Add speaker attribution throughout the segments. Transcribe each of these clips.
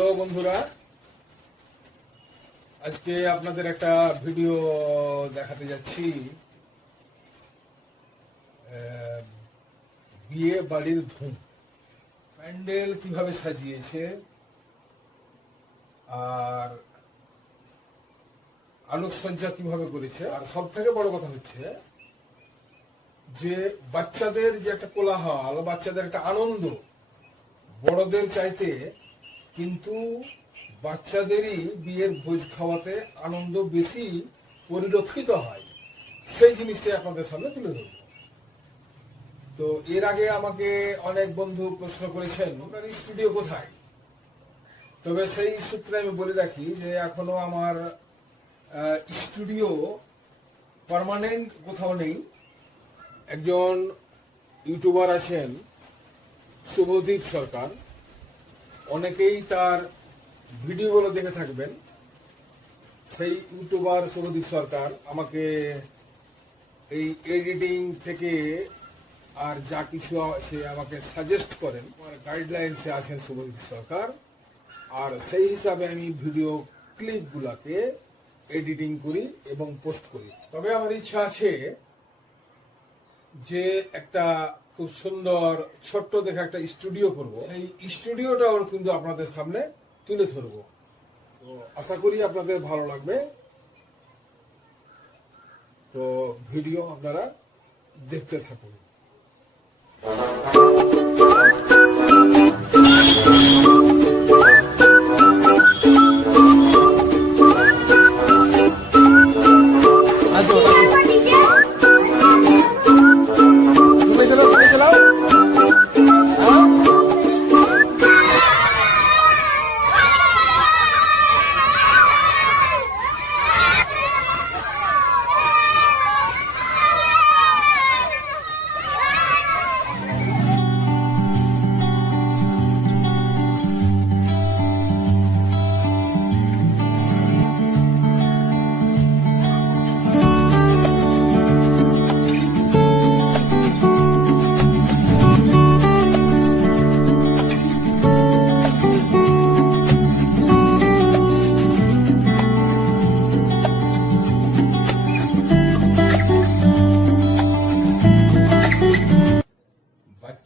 Speaker 1: Hello বন্ধুরা। আজকে আপনাদের একটা ভিডিও দেখাতে যাচ্ছি। বিয়ে বাড়ির ধুম। প্যান্ডেল কীভাবে সাজিয়েছে? আর আলোকসজ্জা কীভাবে করেছে? আর সব থেকে বড় কথা হচ্ছে যে বাচ্চাদের যে একটা কোলাহল, বাচ্চাদের একটা আনন্দ, বড়দের চাইতে কিন্তু বাচ্চাদেরই বিয়ের ভোজ খাওয়াতে আনন্দ বেশি পরিলক্ষিত হয়। সেই জিনিসটা আপনাদের সামনে তুলে ধরব। তো এর আগে আমাকে অনেক বন্ধু প্রশ্ন করেছেন, আপনার স্টুডিও কোথায়? তবে সেই সূত্রে আমি বলে রাখি যে এখনও আমার স্টুডিও পার্মানেন্ট কোথাও নেই। একজন ইউটিউবার আছেন, শুভদীপ সরকার। অনেকেই তার ভিডিওগুলো দেখে থাকবেন। সেই ইউটিউবার শুভদীপ সরকার আমাকে এই এডিটিং থেকে আর যা কিছু সে আমাকে সাজেস্ট করেন আমার গাইডলাইন্সে আছেন শুভদীপ সরকার। আর সেই হিসাবে আমি ভিডিও ক্লিপগুলোকে এডিটিং করি এবং পোস্ট করি। তবে আমার ইচ্ছা আছে যে একটা খুব সুন্দর ছোট্ট দেখে একটা স্টুডিও করব। এই স্টুডিওটাও কিন্তু আপনাদের সামনে তুলে ধরব। তো আশা করি আপনাদের ভালো লাগবে। তো ভিডিও আপনারা দেখতে থাকুন।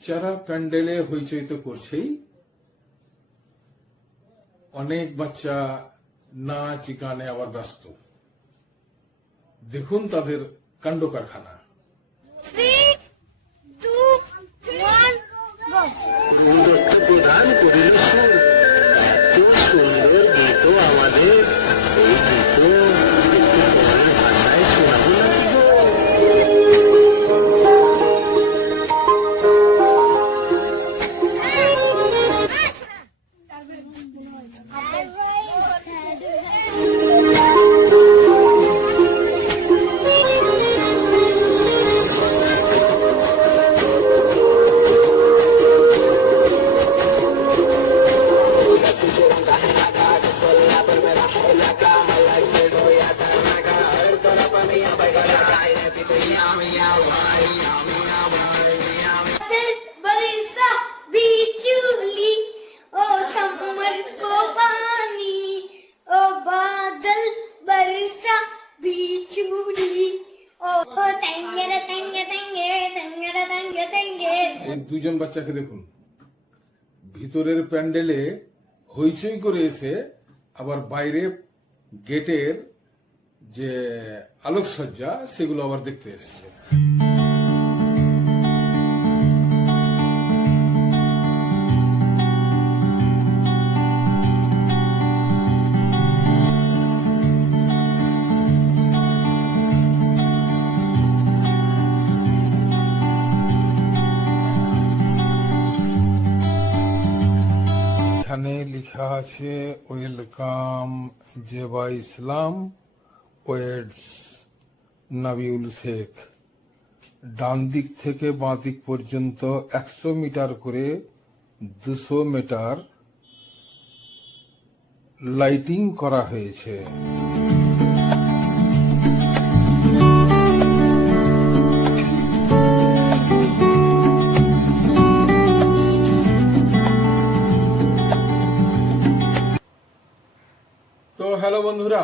Speaker 1: বাচ্চারা প্যান্ডেলে হইচই তো করছেই, অনেক বাচ্চা নাচ গানে আবার ব্যস্ত। দেখুন তাদের কাণ্ড কারখানা।
Speaker 2: এই
Speaker 1: দুজন বাচ্চাকে দেখুন। ভিতরের প্যান্ডেলে হইচই করে এসে আবার বাইরে গেটের যে আলোকসজ্জা, সেগুলো আবার দেখতে এসছে। লেখা আছে ওয়েলকাম জেবা ইসলাম, ওয়েডস, নাবিউল শেখ। ডান দিক থেকে বাঁ দিক পর্যন্ত একশো মিটার করে দুশো মিটার লাইটিং করা হয়েছে। হ্যালো বন্ধুরা,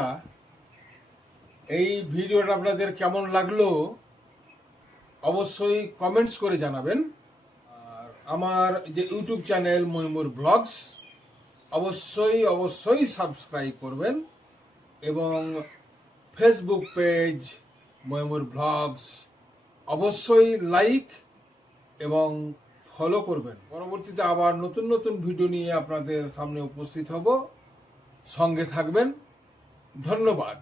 Speaker 1: এই ভিডিওটা আপনাদের কেমন লাগল অবশ্যই কমেন্টস করে জানাবেন। আর আমার যে ইউটিউব চ্যানেল ময়মুর ব্লগস, অবশ্যই অবশ্যই সাবস্ক্রাইব করবেন এবং ফেসবুক পেজ ময়মুর ব্লগস অবশ্যই লাইক এবং ফলো করবেন। পরবর্তীতে আবার নতুন নতুন ভিডিও নিয়ে আপনাদের সামনে উপস্থিত হব। সঙ্গে থাকবেন। ধন্যবাদ।